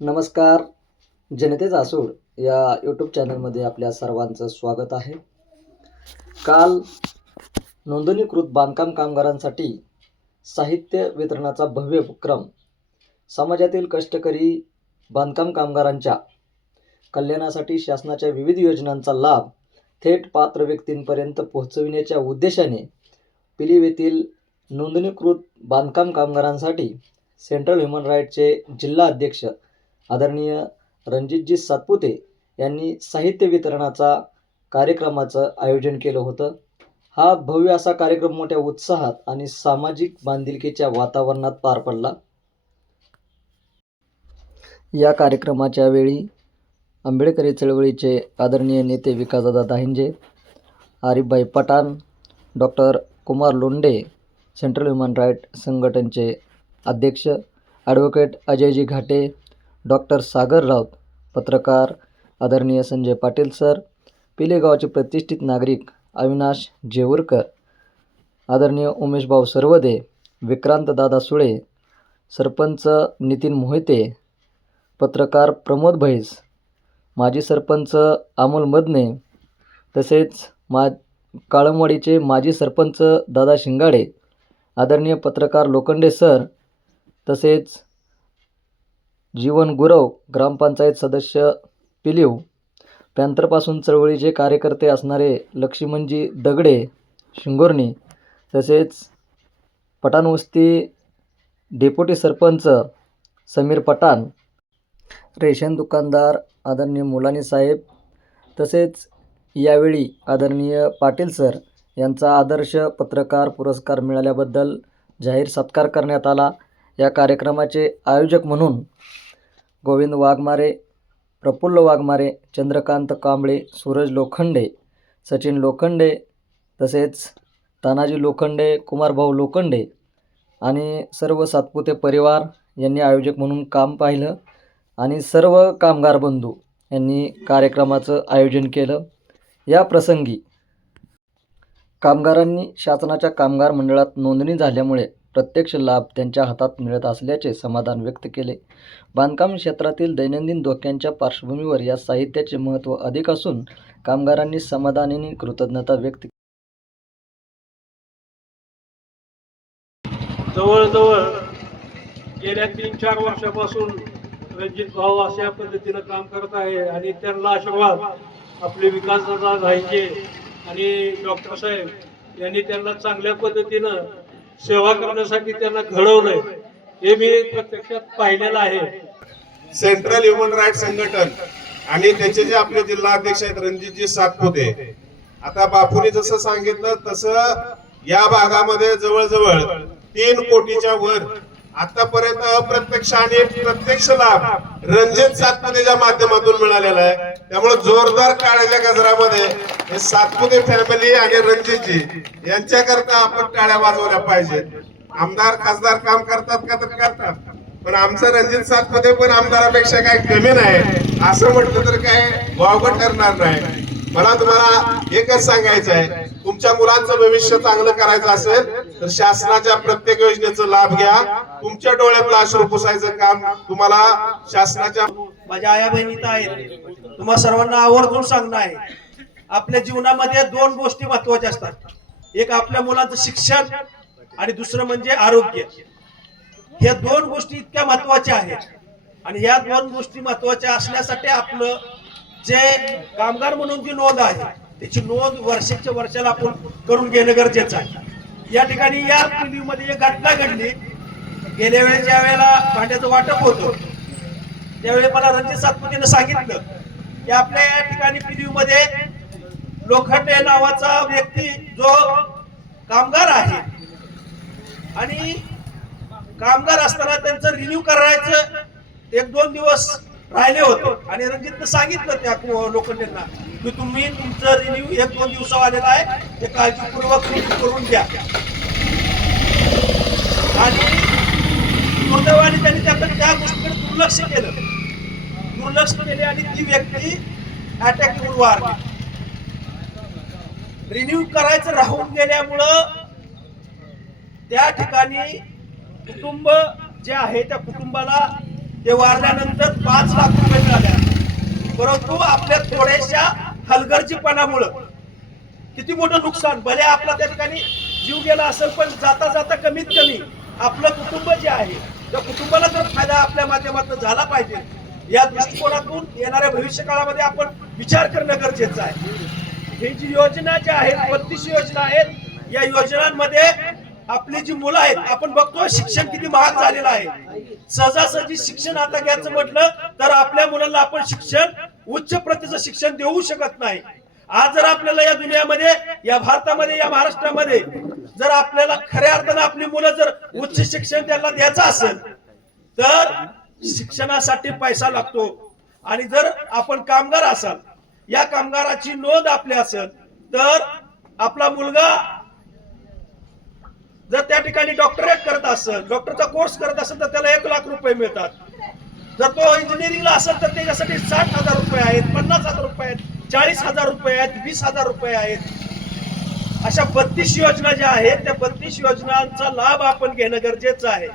नमस्कार. जनतेचा आसूड या यूट्यूब चॅनलमध्ये आपल्या सर्वांचं स्वागत आहे. काल नोंदणीकृत बांधकाम कामगारांसाठी साहित्य वितरणाचा भव्य उपक्रम समाजातील कष्टकरी बांधकाम कामगारांच्या कल्याणासाठी शासनाच्या विविध योजनांचा लाभ थेट पात्र व्यक्तींपर्यंत पोहोचविण्याच्या उद्देशाने पिलीव येथील नोंदणीकृत बांधकाम कामगारांसाठी सेंट्रल ह्युमन राईटचे जिल्हा अध्यक्ष आदरणीय रणजितजी सातपुते यांनी साहित्य वितरणाचा कार्यक्रमाचं आयोजन केलं होतं. हा भव्य असा कार्यक्रम मोठ्या उत्साहात आणि सामाजिक बांधिलकीच्या वातावरणात पार पडला. या कार्यक्रमाच्या वेळी आंबेडकरी चळवळीचे आदरणीय नेते विकासदादा दाहिंजे, आरिफभाई Pathan, doctor Kumar Londhe, central human right संघटनेचे अध्यक्ष ॲडव्होकेट अजयजी घाटे, डॉक्टर सागर राऊत, पत्रकार आदरणीय संजय पाटील सर, पिले गावचे प्रतिष्ठित नागरिक अविनाश जेऊरकर, आदरणीय उमेशभाऊ सरवदे, विक्रांत दादा सुळे, सरपंच नितीन मोहिते, पत्रकार प्रमोद भैस, माजी सरपंच अमोल मदने, तसेच काळमवाडीचे माजी सरपंच दादा शिंगाडे, आदरणीय पत्रकार लोखंडे सर, तसेच जीवन गुरव, ग्रामपंचायत सदस्य पिलीव, पॅंथरपासून चळवळीचे कार्यकर्ते असणारे लक्ष्मणजी दगडे शिंगोर्णी, तसेच पठाणवस्ती डेप्युटी सरपंच समीर पठाण, रेशन दुकानदार आदरणीय मुलानी साहेब, तसेच यावेळी आदरणीय पाटील सर यांचा आदर्श पत्रकार पुरस्कार मिळाल्याबद्दल जाहीर सत्कार करण्यात आला. या कार्यक्रमाचे आयोजक म्हणून गोविंद वाघमारे, प्रफुल्ल वाघमारे, चंद्रकांत कांबळे, सूरज लोखंडे, सचिन लोखंडे, तसेच तानाजी लोखंडे, कुमारभाऊ लोखंडे आणि सर्व सातपुते परिवार यांनी आयोजक म्हणून काम पाहिलं आणि सर्व कामगार बंधू यांनी कार्यक्रमाचं आयोजन केलं. या प्रसंगी कामगारांनी शासनाच्या कामगार मंडळात नोंदणी झाल्यामुळे प्रत्यक्ष लाभ त्यांच्या हातात मिळत असल्याचे समाधान व्यक्त केले. बांधकाम क्षेत्रातील दैनंदिन धोक्यांच्या पार्श्वभूमीवर या साहित्याचे महत्त्व अधिक असून कामगारांनी समाधानाने कृतज्ञता व्यक्त केली. जवळजवळ गेल्या 3-4 वर्षापासून रणजित भाऊ अशा पद्धतीनं काम करत आहे आणि त्यांना आशीर्वाद आपले विकासदादा दाहिंजे आणि डॉक्टर साहेब यांनी त्यांना चांगल्या पद्धतीनं सेवा करण्यासाठी त्यांना घडवलंय हे मी प्रत्यक्षात पाहिलेलं आहे. सेंट्रल ह्युमन राईट संघटन आणि त्याचे जे आपले जिल्हा अध्यक्ष आहेत रणजितजी सातपुते, आता बापूने जसं सांगितलं तसं या भागामध्ये जवळजवळ 3 कोटीच्या वर आतापर्यंत अप्रत्यक्ष आणि प्रत्यक्ष लाभ रणजित सातपुतेच्या माध्यमातून मिळालेला आहे. त्यामुळे जोरदार टाळ्याच्या गजरामध्ये हे सातपुते फॅमिली आणि रणजितजी यांच्याकरता आपण टाळ्या वाजवल्या पाहिजेत. आमदार खासदार काम करतात का तर करतात, पण आमचं रणजित सातपुते पण आमदारापेक्षा काही कमी नाही असं म्हटलं तर काय वावगं ठरणार नाही. मला तुम्हाला एकच सांगायचं आहे, तुमच्या मुलांचं भविष्य चांगलं करायचं असेल तर शासनाच्या प्रत्येक योजनेचा लाभ घ्या. तुमच्या डोळ्यातलं अश्रू पुसायचं काम तुम्हाला शासनाच्या माझ्या आया बहिणी आहेत. तुम्हा सर्वांना आवर्जून सांगणं आहे, आपल्या जीवनामध्ये 2 गोष्टी महत्वाच्या असतात. एक आपल्या मुलांचं शिक्षण आणि दुसरं म्हणजे आरोग्य. ह्या 2 गोष्टी इतक्या महत्वाच्या आहेत आणि या 2 गोष्टी महत्वाच्या असण्यासाठी आपलं जे कामगार म्हणून जी नोंद आहे त्याची नोंद वर्षाच्या वर्षाला आपण करून घेणं गरजेचं आहे. या ठिकाणी या पिलीवमध्ये एक घटना घडली. गेल्या वेळेस ज्या वेळेला भांड्याचं वाटप होतं त्यावेळी मला रणजित सातपुतेनं सांगितलं की आपल्या या ठिकाणी पिलीवमध्ये लोखंडे नावाचा व्यक्ती जो कामगार आहे आणि कामगार असताना त्यांचं रिन्यू करायचं 1-2 दिवस राहिले होते आणि रणजितनं सांगितलं त्या लोखंडेंना की तुम्ही तुमचं रिन्यू 1-2 दिवसावर आलेला आहे, ते काळजीपूर्वक करून द्या. आणि दुर्दैवाने त्यांनी त्या गोष्टीकडे दुर्लक्ष केले आणि ती व्यक्ती अटॅक येऊन वारली. रिन्यू करायचं राहून गेल्यामुळं त्या ठिकाणी कुटुंब जे आहे त्या कुटुंबाला ते वारल्यानंतर 5 लाख रुपये मिळाले, परंतु आपल्या थोड्याशा हलगर्जीपणामुळं किती मोठं नुकसान, भले आपला त्या ठिकाणी जीव गेला असेल, पण जाता जाता कमीत कमी आपलं कुटुंब जे आहे त्या कुटुंबाला जर फायदा आपल्या माध्यमातून झाला पाहिजे, या दृष्टिकोनातून येणाऱ्या भविष्य काळामध्ये आपण विचार करणं गरजेचं आहे. ही जी योजना ज्या आहेत 32 योजना आहेत, या योजनांमध्ये आपली जी मुलं आहेत, आपण बघतोय शिक्षण किती महाग झालेलं आहे. सहजासहजी शिक्षण आता घ्यायचं म्हटलं तर आपल्या मुलांना आपण शिक्षण उच्च प्रतीचं शिक्षण देऊ शकत नाही. आज जर आपल्याला या दुनियामध्ये, या भारतामध्ये, या महाराष्ट्रामध्ये जर आपल्याला खऱ्या अर्थानं आपली मुलं जर उच्च शिक्षण त्यांना द्यायचं असेल तर शिक्षणासाठी पैसा लागतो. आणि जर आपण कामगार असाल, या कामगाराची नोंद आपली असेल तर आपला मुलगा जर त्या ठिकाणी डॉक्टरेट करत असेल, डॉक्टरचा कोर्स करत असेल तर त्याला 1 लाख रुपये मिळतात. जर तो इंजिनिअरिंगला असेल तर त्याच्यासाठी 60,000 रुपये आहेत, 50,000 रुपये आहेत, 40,000 रुपये आहेत, 20,000 रुपये आहेत. अशा 32 योजना ज्या आहेत त्या 32 योजनांचा लाभ आपण घेणं गरजेचं आहे.